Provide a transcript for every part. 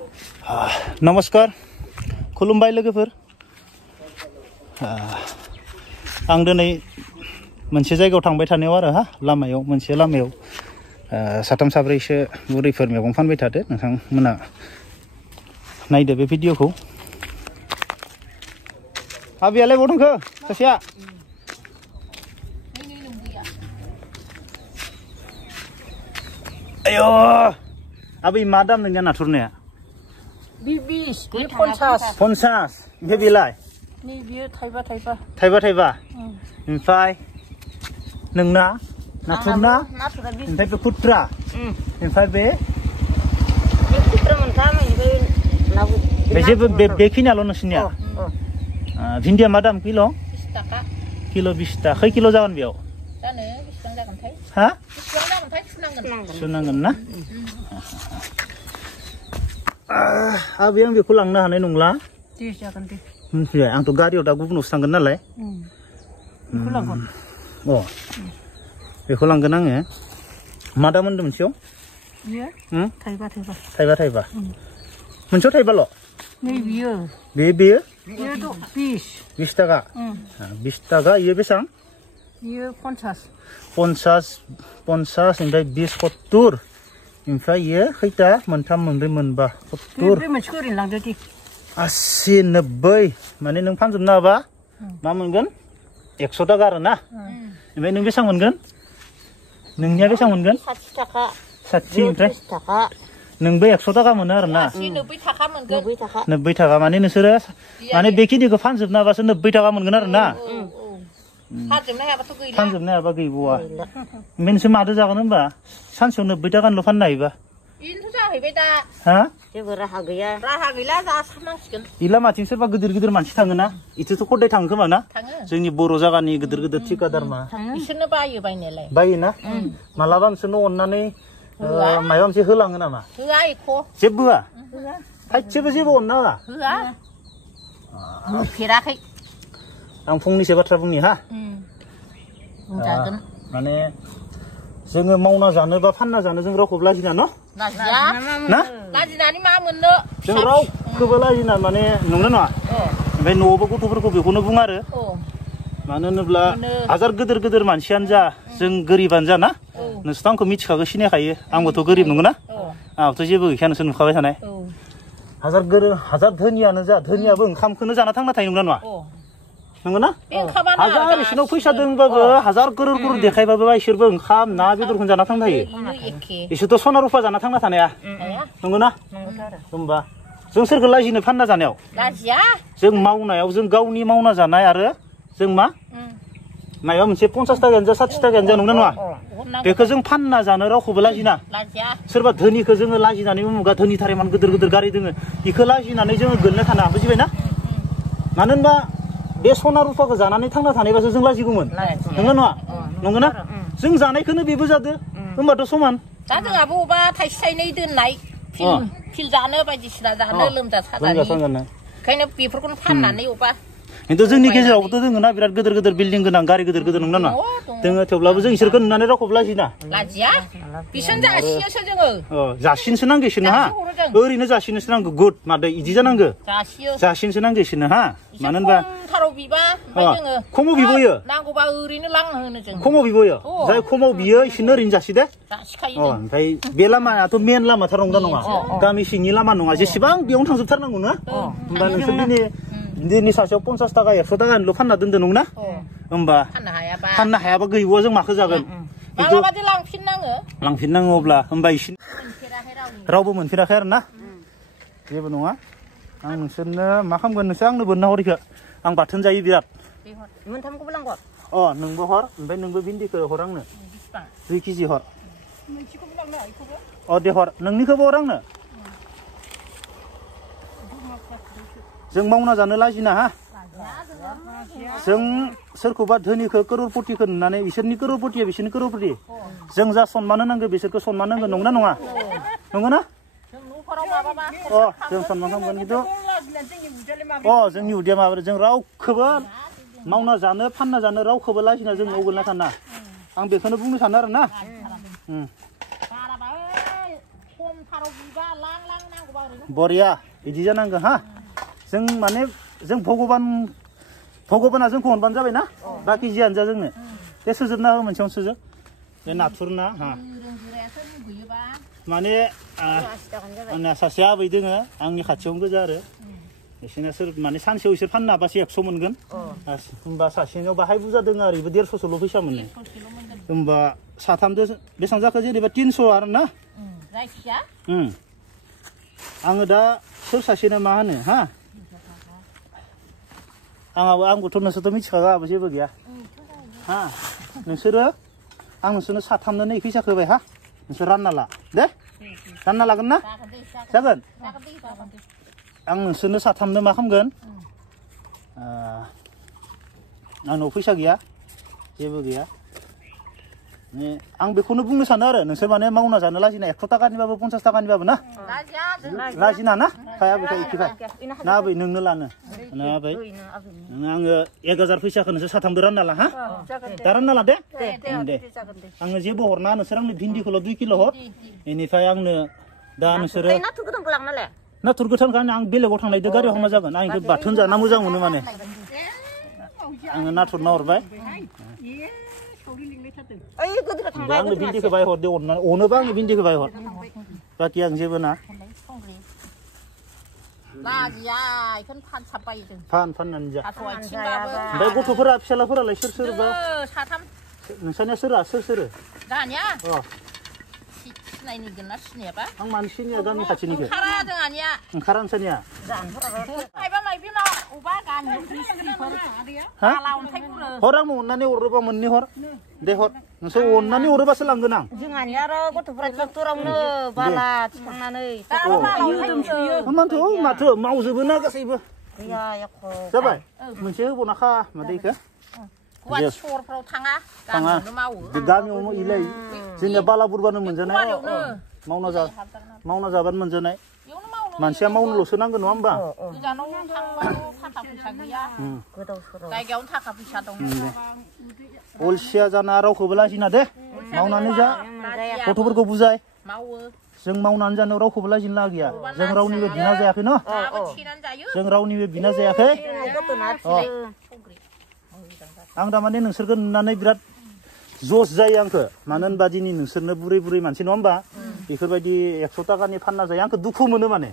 नमस्कार खुलुमबाय लोगोफोर आं दिनै मोनसे जायगायाव थांबाय थानायाव आरो लामायाव मोनसे लामायाव साथाम साब्रैसो बुरैफोर मैगं फानबाय थादो नोंथांमोना नायदो बे भिडिअखौ आबियालाय बहा थांखो सासेया आयो आबै मा दाम नोंनिया नाथुरनाया 20 50 50 ओमफ्राय बेलाय नै बियो थाइबा ओमफ्राय नोंना नाथुरना ओमफ्राय बे खुट्रा ओमफ्राय बे खुट्रा मोनथाम बे जेबो बेखिनियाल' नोंसिनिया भिन्दिया मा दाम किल' 20 थाखा किल' 20 थाखा खै किल' जागोन बेयाव जानो बेसेबां जागोनथाय हा बेसेबां जागोनथाय सुनांगोन ना आबै आं बेखौ लांनो हानाय नंला दे जागोन दे मिथिबाय आंथ' गारियाव दा गुबुनावसो थांगोन नालाय बेखौ लांगोन बेखौ लांगोन आङो मा दाम होनदों मोनसेयाव बियो थाइबा मोनसेयाव थाइबाल' नै बियो बेयो 20 थाखा 20 थाखा इयो बेसेबां बियो 50 ओमफ्राय 20 70 ओमफ्राय इयो खैथा मोनथाम मोनब्रै मोनबा 70 बे मोनसेखौ ओरैनो लांदो दे 80 90 माने नों फानजोबनो हाबा मा मोनगोन 100 थाखा आरो ना ओमफ्राय नों बेसेबां मोनगोन नोंनिया बेसेबां मोनगोन 60 थाखा 60 ओमफ्राय नोंबो 100 थाखा मोनो आरो ना 90 थाखा मोनगोन 90 थाखा माने नोंसोरो माने बेखिनिखौ फानजोबनो हाबासो 90 थाखा मोनगोन आरो ना फानजोबनो हायाबाथ' गैला फानजोबनो हायाबा गैबावा ओमफ्राय नोंसोर मादो जागोन होनबा सानसेयाव 90 थाखानिल' फाननो हायोबा बेनोथ' जाहैबाय दा जेबो राहा गैला जासाबनांसिगोन इ लामाथिं सोरबा गिदिर मानसि थाङोना इथोथ' खदाय थाङो खोमा ना जोंनि बर' जागानि गिदिर थिकादार मा बिसोरनो बायो बायनायालाय बायोना मालाबा नोंसोरनो अननानै माबा मोनसे होलाङो नामा होआ एख' जेबो होआ थाइसेबो जेबो अनना होआ नुफेराखै आं फंनैसो बाथ्रा बुंनि जागोन माने जोङो मावना जानो बा फानना जानो जों रावखौबो लाजिना न' लाजिनानै मा मोननो जों रावखौबो लाजिना माने नंगौ नङा ओमफ्राय न'आवबो गथ'फोरखौ बेखौनो बुङो आरो मानो होनोब्ला हाजार गिदिर मानसियानो जा जों गोरिबानो जा ना नोंसोरथ' आंखौ मिथिखागौ सिनायखायो आंबोथ' गोरिब नंगौना आंहाबोथ' जेबो गैखाया नोंसोर नुखाबाय थानाय हाजार धोनियानो जा धोनियाबो ओंखामखौनो जाना थांना थायो नंगौना नङा नंगौना हाजार बिसोरनाव फैसा दंबाबो हाजार करोड़ देखायबाबो इसोरबो ओंखाम ना बेदरखौनो जाना थांनो हायो इसोरथ' सना रुफा जाना थांना थानाया नंगौना होमबा जों सोरखौ लाजिनो फानना जानायाव जों मावनायाव जों गावनि मावना जानाय आरो जों माबा मोनसे 50 थाखायानो जा 60 थाखायानो जा नंगौना नङा बेखौ जों फानना जानो रावखौबो लाजिना सोरबा धोनिखौ जोङो लाजिनानै उमुगा धोनिथार इमान गिदिर गारि दोङो बेखौ लाजिनानै जोङो गोलैना थाना बुजिबायना मानो होनबा बे सना रुफाखौ जानानै थांना थानायबासो जों लाजिगौमोन नंगौना जों जानायखौनो बेबो जादो होमबाथ' समान दा जोंहाबो अबा थाइसे थाइनै दोननाय फिल जानो बायदिसिना जानो लोमजा साजानो ओंखायनो बेफोरखौनो फाननानै अबा खिन्थु जोंनि गेजेरावबोथ' दोङो ना बिराद गिदिर बिल्डिं गोनां गारि गिदिर नंगौना नङा दोङो थेवब्लाबो जों इसोरखौ नुनानै रावखौबो लाजिया बिसोरनो जासियोसो जोङो जासिनोसो नांगौ इसोरनो ओरैनो जासिनोसो नांगौ गुड मादै इदि जानांगौ जासिनोसो नांगौ इसोरनो मानो होनबा खमाव बिबोयो नांगौबा ओरैनो लांहोनो जों खमाव बिबोयो जाय खमाव बियो इसोरनो ओरैनो जासि दे ओमफ्राय बे लामायाथ' मेन लामाथार नंगौना नङा गामि सिंनि लामा नङा जेसेबां बेयावनो थांजोबथारनांगौ ना होमबा नोंसोर दिनै सासेयाव 50 थाखा 100 थाखानिल' फानना दोनदो नंगौना होमबा फाननो हायाबा गैबावा जों माखौ जागोन लांफिननाङो अब्ला होमबा इसिन रावबो मोनफेराखै आरो ना जेबो नङा आं नोंसोरनो मा खालामगोन नोंसोर आंनो बोनना हर इखो आं बाथोन जायो बिराद मोनथामखौबो लांगोन नोंबो हर ओमफ्राय नोंबो भिन्दिखौ हर आंनो 2 केजि हर दे हर नोंनिखौबो हर आंनो जों मावना जानो लाजिना जों सोरखौबा धोनिखौ करोड़पतिखौ नुनानै बिसोरनि करोड़पतिया बिसोरनि करोड़पति जों जा सनमान होनांगौ बिसोरखौ सनमान होनांगौ नंगौना नङा नंगौना जों सनमान खालामगोन खिन्थु जोंनि उदैया माबोरै जों रावखौबो मावना जानो फानना जानो रावखौबो लाजिना जों अगोलना थाना आं बेखौनो बुंनो सानो आरो ना बरिया बिदि जानांगौ हा जों माने जों भगबाना जोंखौ अनबानो जाबाय ना बाखि जियानो जा जोंनो बे सोजोबना हो मोनसेयावनो सोजोब बे नाथुर ना हा माने आंना सासे आबै दोङो आंनि खाथियावनो गोजा आरो बिसोरना सोर माने सानसेयाव इसोर फाननो हाबासो 100 मोनगोन होमबा सासेनियाव बाहाय बुरजा दोङो आरो इबो 150सल' फैसा मोनो होमबा साथामदो बेसेबां जाखो जेनेबा 300 आरो ना जायखिया आङो दा सोर सासेनो मा होनो हा आंबोथ' नोंसोरथ' मिथिखागौ आंहाबो जेबो गैया हा नोंसोरो आं नोंसोरनो साथामनो नै फैसाखौ होबाय हा नोंसोर रानना ला दे रानना लागोन ना जागोन आं नोंसोरनो साथामनो मा खालामगोन आंनाव फैसा गैया जेबो गैया आं बेखौनो बुंनो सानो आरो नोंसोर माने मावना जानो लाजिना 100 थाखानिबाबो 50 थाखानिबाबो ना लाजिना ना फाया बेखौ इखिबाय ना आबै नोंनो लानो ना आबै आङो 1000 फैसाखौ नोंसोर साथामदो रानना ला हा दा रानना ला दे आङो जेबो हरना नोंसोर आंनो भिन्दिखौल' 2 किल' हर बेनिफ्राय आंनो दा नोंसोरो नाथुर गोथांखौ आं बेलेगाव थांनायदो गारियाव हामा जागोन आं इखौ बाथोन जाना मोजां मोनो माने आङो नाथुर ना हरबाय आंनो भिन्दिखौ बाय हर दे अनोबा आंनो भिन्दिखौ बाय हर बाखि आं जेबो ना फाननानै जा ओमफ्राय गथ'फोरा फिसालाफोरालाय सोरबा नोंसानिया सोर दानिया सिनायगोन ना सिनायाबा आं मानो सिनाया गामि खाथिनिखौ ओंखारा नोंसानिया हर आं अननानै हरोबा मोननै हर दे हर नोंसोर अननानै हरोबासो लांगोन आं जोंहानि आरो गथ'फोरा ट्रेक्टरावनो बाला थिखांनानै माथो मावजोबो ना गासैबो जाबाय मोनसे होबावनाखा मादै इखो सहरफ्राव थाङा गामियावनो इलाय जोंनिया बाला बुरबानो मोनजानाय मावना जाबानो मोनजानाय मानसिया मावनोल'सो नांगौ नङा होमबा अलसिया जाना रावखौबो लाजिना दे मावनानै जा गथ'फोरखौ बुजाय जों मावनानै जानायाव रावखौबो लाजिनो लागा गैया जों रावनिबो बिना जायाखै न जों रावनिबो बिना जायाखै आं थारमाने नोंसोरखौ नुनानै बिराद जस जायो आंखो मानो होनबा दिनै नोंसोरनो बुरै मानसि नङा होमबा बेफोरबायदि 100 थाखानि फानना जायो आंखो दुखु मोनो माने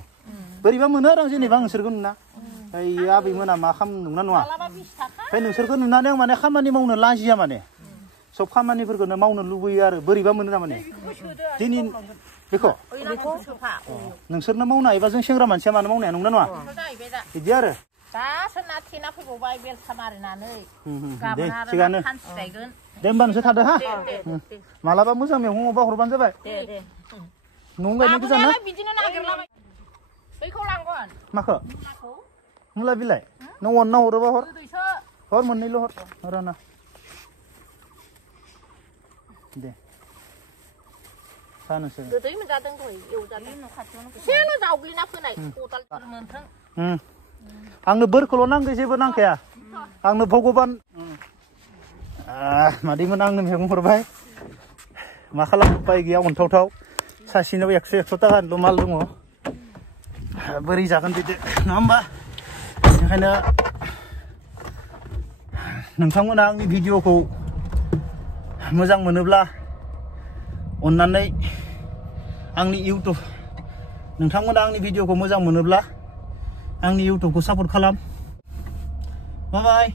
बोरैबा मोनो आरो आं जेनेबा नोंसोरखौ नुना आबैमोना मा नंना नङा ओमफ्राय नोंसोरखौ नुनानै आं माने खामानि मावनो लाजिया माने सब खामानिफोरखौनो मावनो लुबैयो आरो बोरैबा मोनो थारमाने दिनै बेखौ नोंसोरनो मावनो हायोबा जों सेंग्रा मानसिया मानो मावनो हाया नंना नङा बिदि आरो दासो ना थेना फैबावबाय बेलसा मारिनानै थिगानो दे होमबा नोंसोर थादो हा मालाबा मोजां मैगं अबा हरबानो जाबाय न'आव गायनाय गोजा ना बिदिनो नागिरलाबाय बैखौ लांगोन माखौ मुला बिलाइ नों अनना हरोबा हर मोननैल' हर राना दे सानोसै गोदै मोनजादों दहाय एवजादों एसेल' जावग्लिना फोनाय खदालफोर मोनथों आंनो बोरखौल' नांगौ जेबो नांखाया आंनो भगबान मादैमोन आंनो मैगं हरबाय मा खालाम उपाय गैया अनथावथाव सासेनाव 100 थाखानिल' माल दङ बोरै जागोन बिदि नङा होमबा बेनिखायनो नोंथांमोना आंनि भिडिअखौ मोजां मोनोब्ला अन्नानै आंनि नोंथांमोना आंनि भिडिअखौ मोजां मोनोब्ला आंनि इउटुबखौ सापर्ट खालाम बाय बाय